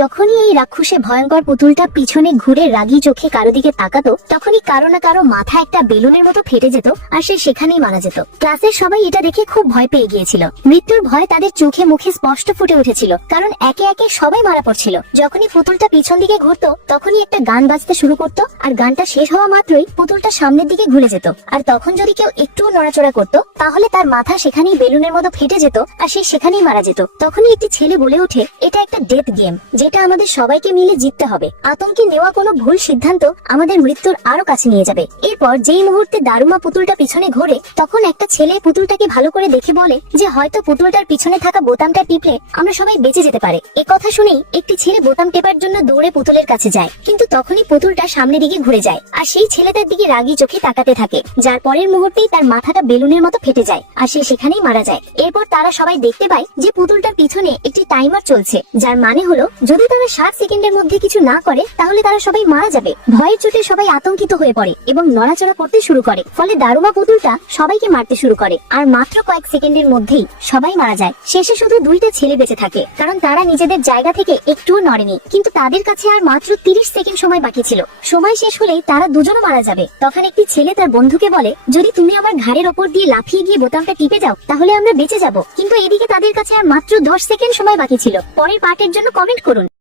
যখনই এই রাক্ষসে ভয়ঙ্কর পুতুলটা পিছনে ঘুরে রাগী চোখে কারো দিকে তাকাতো, তখনই কারো না কারো মাথা একটা বেলুনের মতো ফেটে যেত আর সে সেখানেই মারা যেত। ক্লাসের সবাই এটা দেখে খুব ভয় পেয়ে গিয়েছিল। মৃত্যুর ভয় তাদের চোখে মুখে স্পষ্ট ফুটে উঠেছিল, কারণ একে একে সবাই মারা পড়ছিল। যখনই পুতুলটা পিছন দিকে ঘুরতো তখনই একটা গান বাজতে শুরু করতো, আর গানটা শেষ হওয়া মাত্রই পুতুলটা সামনের দিকে ঘুরে যেত। আর তখন যদি কেউ একটুও নড়াচড়া করতো তাহলে তার মাথা সেখানেই বেলুনের মতো ফেটে যেত আর সে সেখানেই মারা যেত। তখনই একটি ছেলে বলে ওঠে, এটা একটা ডেথ গেম, যেটা আমাদের সবাইকে মিলে জিততে হবে। আতঙ্কে নেওয়া কোনো ভুল সিদ্ধান্ত আমাদের মৃত্যুর আরো কাছে নিয়ে যাবে। এরপর যেই মুহূর্তে দারুমা পুতুলটা পিছনে ঘোরে, তখন একটা ছেলে পুতুলটাকে ভালো করে দেখে বলে যে হয়তো পুতুলটার পিছনে থাকা বোতামটা টিপলে আমরা সবাই বেঁচে যেতে পারে। এ কথা শুনেই একটি ছেলে বোতাম টেপার জন্য দৌড়ে পুতুলের কাছে যায়, কিন্তু তখনই পুতুলটা সামনের দিকে ঘুরে যায় আর সেই ছেলেটার দিকে রাগী চোখে তাকাতে থাকে, যার পরের মুহূর্তেই তার মাথাটা বেলুনের মতো ফেটে যায় আর সে সেখানেই মারা যায়। এরপর তারা সবাই দেখতে পায় যে পুতুলটার পিছনে একটি টাইমার চলছে, যার মানে হলো যদি তারা 7 সেকেন্ডের মধ্যে কিছু না করে তাহলে তারা সবাই মারা যাবে। ভয়ের চোটে সবাই আতঙ্কিত হয়ে পড়ে এবং নড়াচড়া করতে শুরু করে, ফলে দারুমা পুতুলটা সবাইকে মারতে শুরু করে আর মাত্র কয়েক সেকেন্ডের মধ্যেই সবাই মারা যায়। শেষে শুধু 2টা ছেলে বেঁচে থাকে, কারণ তারা নিজেদের জায়গা থেকে একটুও নড়েনি। কিন্তু তাদের কাছে আর মাত্র 30 সেকেন্ড সময় বাকি ছিল। সময় শেষ হলেই তারা দুজনও মারা যাবে। তখন একটি ছেলে তার বন্ধুকে বলে, যদি তুমি আমার ঘাড়ের ওপর দিয়ে লাফিয়ে গিয়ে বোতামটা টিপে যাও তাহলে আমরা বেঁচে যাব। কিন্তু এদিকে তাদের কাছে আর মাত্র 10 সেকেন্ড সময় বাকি ছিল। পরের পার্টের জন্য কমেন্ট করুন।